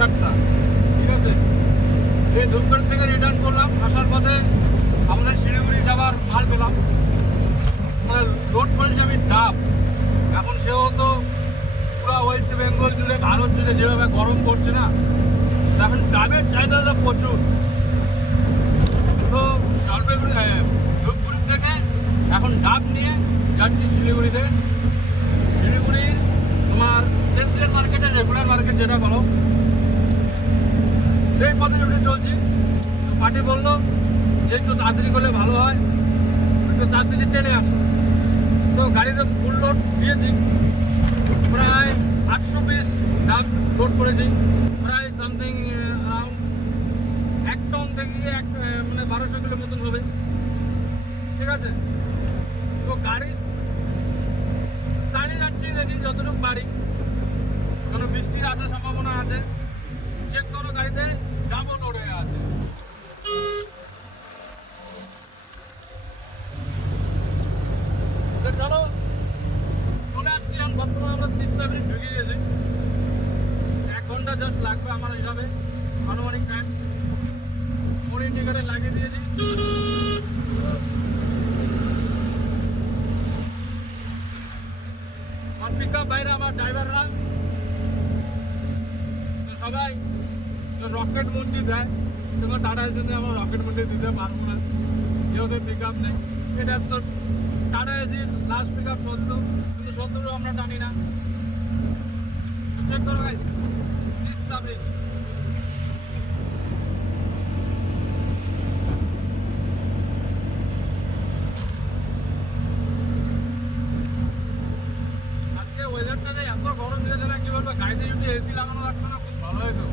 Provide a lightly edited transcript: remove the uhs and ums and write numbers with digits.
7:30, ঠিক আছে। এই ধূপগুড়ি থেকে রিটার্ন করলাম, আসার পথে আমাদের শিলিগুড়ি যাবার মাল পেলাম, মানে লোড করেছি আমি ডাব। এখন সেও তো পুরো ওয়েস্ট বেঙ্গল জুড়ে, ভারত জুড়ে যেভাবে গরম পড়ছে না, এখন ডাবের চাহিদাটা প্রচুর। তো জলপাইগুড়ি ধূপগুড়ি থেকে এখন ডাব নিয়ে যাচ্ছি শিলিগুড়িতে। শিলিগুড়ির তোমার সেন্ট্রাল মার্কেটের রেগুলার মার্কেট যেটা বলো, সেই পথে উঠে চলছি। তো পার্টি বললো যে একটু তাড়াতাড়ি করলে ভালো হয়, একটু তাড়াতাড়ি ট্রেনে আসো। তো গাড়িতে ফুল লোড দিয়েছি, প্রায় 800 পিস ডাব লোড করেছি, প্রায় সামথিং অ্যারাউন্ড 1 টন থেকে মানে 1200 কিলো মতন হবে, ঠিক আছে। তো গাড়ি চালিয়ে যাচ্ছি, দেখি যতটুকু পারি, কারণ বৃষ্টির আসার সম্ভাবনা আছে। চেক করো গাড়িতে ডাবল লোড হয়ে আছে। চলো চলে আসছি। এখন বর্তমানে আমরা 3টা মিনিট ঢুকে গেছি, 1 ঘন্টা জাস্ট লাগবে আমার হিসাবে, আনুমানিক টাইম। ফোন ইন্ডিকেটার লাগিয়ে দিয়েছি। আমার পিক আপ বাইরে আমার ড্রাইভাররা সবাই রকেট মন্ডি দেয়, কিন্তু টাটা এজেন্সি আমরা রকেট মন্ডি দিতে পারবো না, যেহেতু পিক আপ নেই। এটা তো টাটা এজির লাস্ট পিক আপ 70, কিন্তু 70 আমরা টানি না। চেক করো গাইস, প্লিজ স্টাবলিশ। আজকে ওয়েদারটা যে এত গরম দিয়েছে না, কি বলবো, গাড়িতে যদি এসি লাগানো রাখতো না, খুব ভালো হতো।